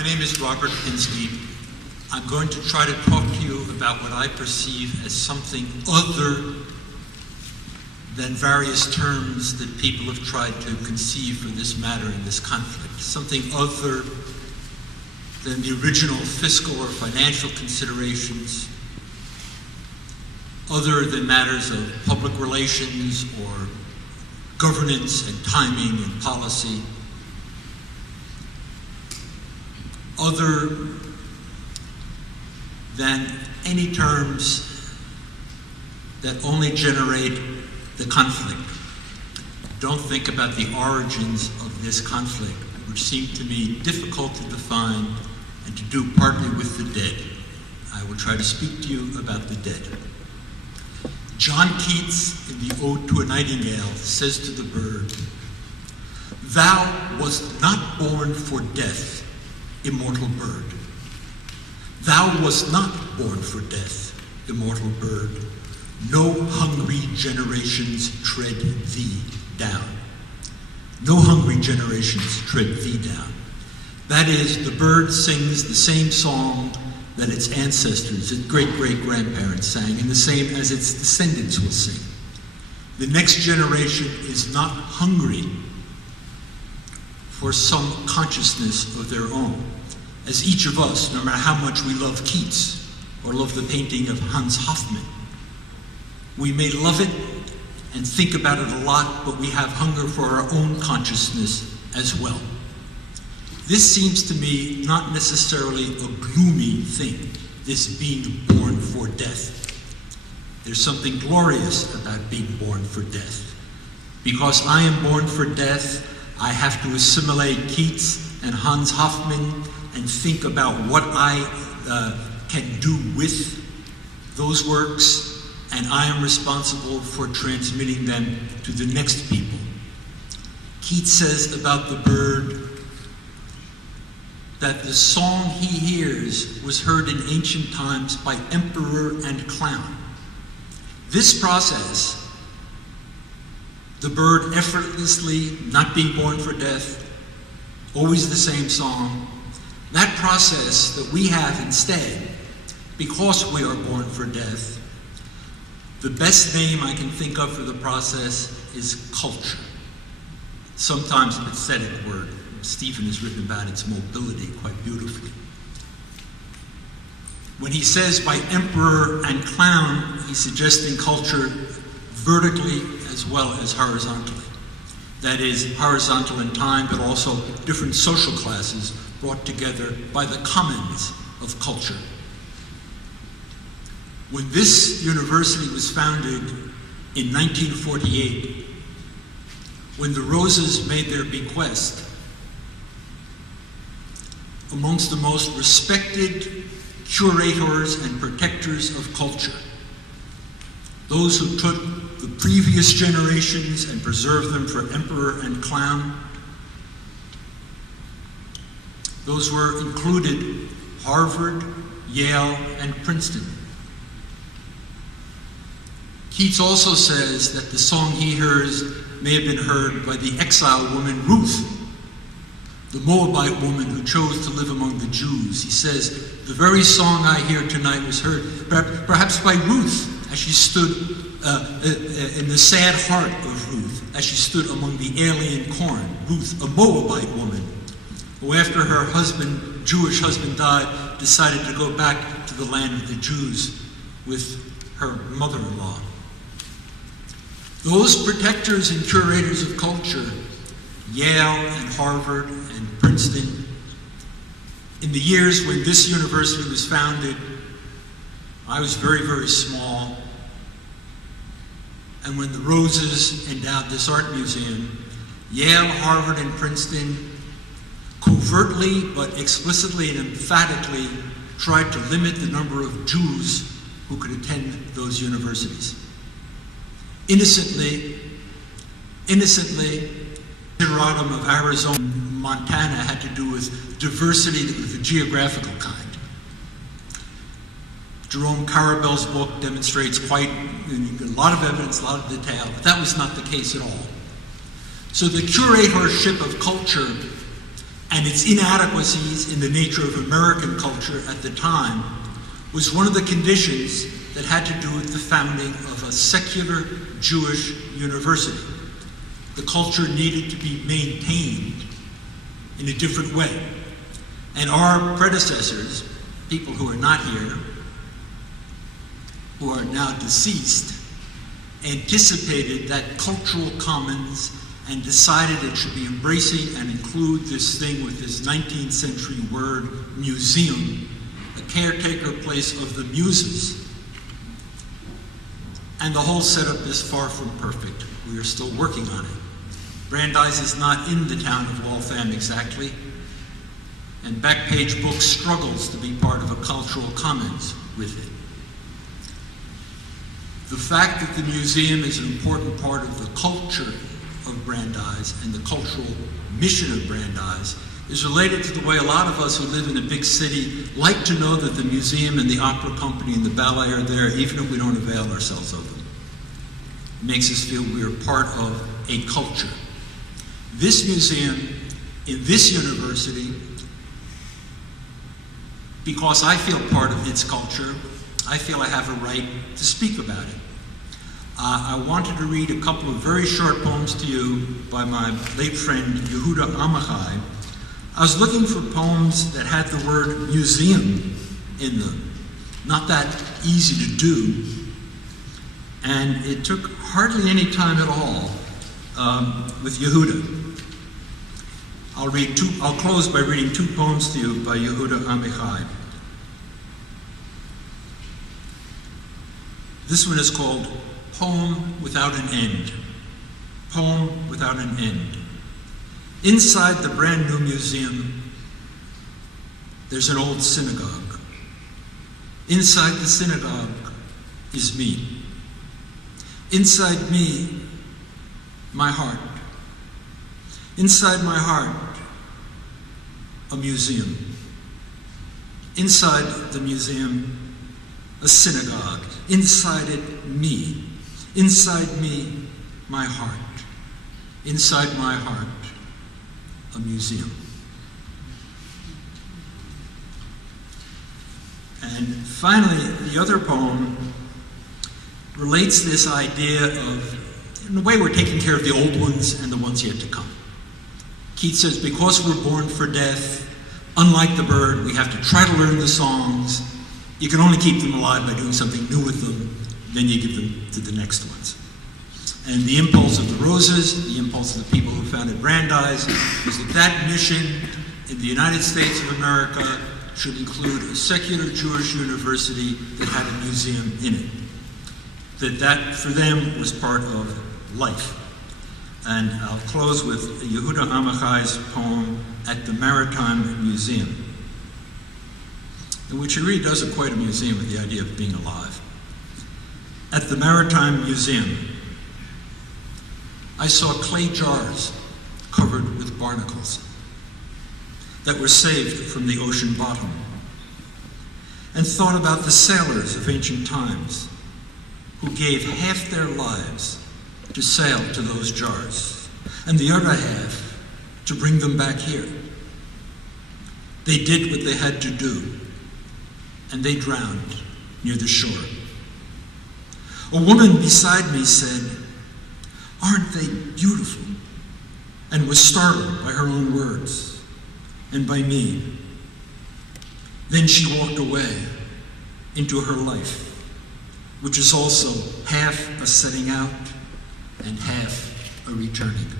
My name is Robert Pinsky. I'm going to try to talk to you about what I perceive as something other than various terms that people have tried to conceive for this matter in this conflict. Something other than the original fiscal or financial considerations, other than matters of public relations or governance and timing and policy, other than any terms that only generate the conflict. Don't think about the origins of this conflict, which seem to me difficult to define and to do partly with the dead. I will try to speak to you about the dead. John Keats, in the Ode to a Nightingale, says to the bird, "Thou wast not born for death, immortal bird. Thou wast not born for death, immortal bird. No hungry generations tread thee down." No hungry generations tread thee down. That is, the bird sings the same song that its ancestors, its great-great-grandparents sang, and the same as its descendants will sing. The next generation is not hungry for some consciousness of their own, as each of us, no matter how much we love Keats or love the painting of Hans Hofmann, we may love it and think about it a lot, but we have hunger for our own consciousness as well. This seems to me not necessarily a gloomy thing, this being born for death. There's something glorious about being born for death. Because I am born for death, I have to assimilate Keats and Hans Hofmann and think about what I can do with those works, and I am responsible for transmitting them to the next people. Keats says about the bird that the song he hears was heard in ancient times by emperor and clown. This process, the bird effortlessly not being born for death, always the same song, that process that we have instead, because we are born for death, the best name I can think of for the process is culture. Sometimes a pathetic word. Stephen has written about its mobility quite beautifully. When he says by emperor and clown, he's suggesting culture vertically as well as horizontally. That is, horizontal in time, but also different social classes brought together by the commons of culture. When this university was founded in 1948, when the Roses made their bequest, amongst the most respected curators and protectors of culture, those who took the previous generations and preserved them for emperor and clown, those were included Harvard, Yale, and Princeton. Keats also says that the song he hears may have been heard by the exile woman Ruth, the Moabite woman who chose to live among the Jews. He says, the very song I hear tonight was heard perhaps by Ruth as she stood in the sad heart of Ruth, as she stood among the alien corn. Ruth, a Moabite woman, who after her husband, Jewish husband died, decided to go back to the land of the Jews with her mother-in-law. Those protectors and curators of culture, Yale and Harvard and Princeton, in the years when this university was founded, I was very, very small. And when the Roses endowed this art museum, Yale, Harvard, and Princeton covertly but explicitly and emphatically tried to limit the number of Jews who could attend those universities. Innocently, Colorado of Arizona, Montana had to do with diversity of the geographical kind. Jerome Carabel's book demonstrates quite a lot of evidence, a lot of detail, but that was not the case at all. So the curatorship of culture and its inadequacies in the nature of American culture at the time was one of the conditions that had to do with the founding of a secular Jewish university. The culture needed to be maintained in a different way. And our predecessors, people who are not here, who are now deceased, anticipated that cultural commons and decided it should be embracing and include this thing with this 19th century word, museum, a caretaker place of the muses. And the whole setup is far from perfect. We are still working on it. Brandeis is not in the town of Waltham exactly, and Backpage Books struggles to be part of a cultural commons with it. The fact that the museum is an important part of the culture of Brandeis and the cultural mission of Brandeis is related to the way a lot of us who live in a big city like to know that the museum and the opera company and the ballet are there, even if we don't avail ourselves of them. It makes us feel we are part of a culture. This museum in this university, because I feel part of its culture, I feel I have a right to speak about it. I wanted to read a couple of very short poems to you by my late friend Yehuda Amichai. I was looking for poems that had the word museum in them. Not that easy to do. And it took hardly any time at all with Yehuda. I'll close by reading two poems to you by Yehuda Amichai. This one is called Poem Without an End. Poem Without an End. Inside the brand new museum, there's an old synagogue. Inside the synagogue is me. Inside me, my heart. Inside my heart, a museum. Inside the museum, a synagogue. Inside it, me. Inside me, my heart. Inside my heart, a museum. And finally, the other poem relates this idea of, in a way, we're taking care of the old ones and the ones yet to come. Keats says, because we're born for death, unlike the bird, we have to try to learn the songs. You can only keep them alive by doing something new with them, then you give them to the next ones. And the impulse of the Roses, the impulse of the people who founded Brandeis, is that that mission in the United States of America should include a secular Jewish university that had a museum in it. That for them was part of life. And I'll close with Yehuda Amichai's poem, At the Maritime Museum, in which he really does equate a museum with the idea of being alive. At the Maritime Museum, I saw clay jars covered with barnacles that were saved from the ocean bottom, and thought about the sailors of ancient times who gave half their lives to sail to those jars, and the other half to bring them back here. They did what they had to do, and they drowned near the shore. A woman beside me said, "Aren't they beautiful?" and was startled by her own words and by me. Then she walked away into her life, which is also half a setting out and half a returning.